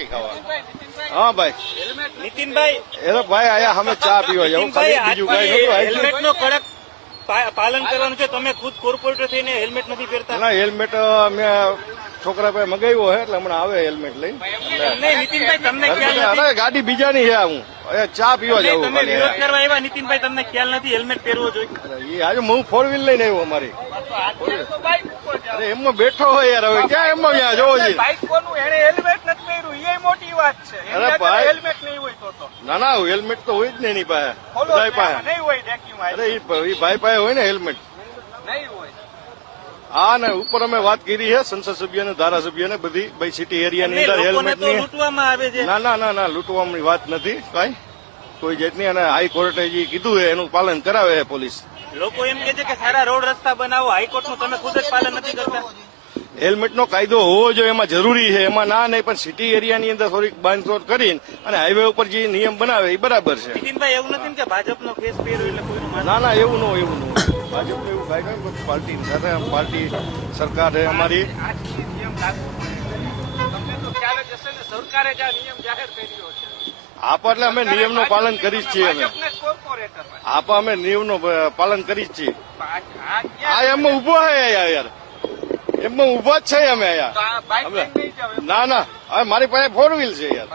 ધક્કી ખાવાનું. હા ભાઈ. નીતિનભાઈ એ તો ભાઈ આયા અમે ચા પીવા જાવ બીજું કઈ નતું હેલ્મેટ નો કડક પાલન કરવાનું છે. તમે ખુદ કોર્પોરેટર થઈને હેલ્મેટ નથી પહેરતા. ના હેલ્મેટ અમે છોકરા પાસે મગાવ્યો હે એટલે હમણાં આવે હેલ્મેટ લઈને. નહીં નીતિનભાઈ તમને ખ્યાલ નથી? અરે ગાડી બીજાની છે હું અહીંયા ચા પીવા જાવ તમે વિરોધ કરવા એવા નીતિનભાઈ તમને ખ્યાલ નથી હેલ્મેટ પહેરવો જોઈએ? એ આજે હું ફોર વ્હીલ લઈને આવ્યો અમારી. અરે એમાં બેઠો હોય યાર હવે. ક્યાં એમાં ક્યાં જોવો છે બાઇક કોનું એને હેલ્મેટ નથી પહેર્યું એ મોટી વાત છે એની અરે આગળ ભાઈ. હેલ્મેટ નહીં હોય તો તો ના ના હેલ્મેટ તો હોય જ ને એની પાસે. ખોલો પાસે. નહીં હોય ડેકીમાં અરે એ ભાઈ પાસે હોય ને હેલ્મેટ નહીં હોય. હા ને ઉપર અમે વાત કરી છે સંસદ સભ્ય ને ધારાસભ્ય ને બધી ભાઈ સિટી એરિયાની અંદર હેલ્મેટની. લૂંટવામાં આવે છે. ના ના ના ના લૂંટવાની વાત નથી કાંઈ. કોઈ જાતની અને હાઈકોર્ટે જે કીધું છે એનું પાલન કરાવે છે પોલીસ. લોકો એમ કે છે કે સારા રોડ રસ્તા બનાવો હાઈકોર્ટનું તમે ખુદ જ પાલન નથી કરતા. હેલ્મેટનો કાયદો હોવો જોઈએ એમાં જરૂરી છે. એમાં ના નહીં પણ સિટી એરિયાની અંદર થોડીક બાંધછોડ કરીને અને હાઈવે ઉપર જે નિયમ બનાવે એ બરાબર છે. એવું નથી કે ભાજપનો કેસ એટલે ના ના એવું ન હોય, એવું ન. ભાજપનું એવું કાંઈ નહીં પાર્ટી સાથે પાર્ટી સરકાર છે અમારી. સરકારે જ આ નિયમ જાહેર કર્યો છે. આપ એટલે અમે નિયમનું પાલન કરી છીએ અમે. આપ અમે નિયમનું પાલન કરી છીએ. આ એમાં ઊભો યાર યાર. એમાં ઊભા જ છે અમે એમ. ના ના. હવે મારી પાસે ફોર વ્હીલ છે યાર.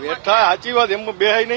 બેઠા સાચી વાત એમાં બેહાય નહીં.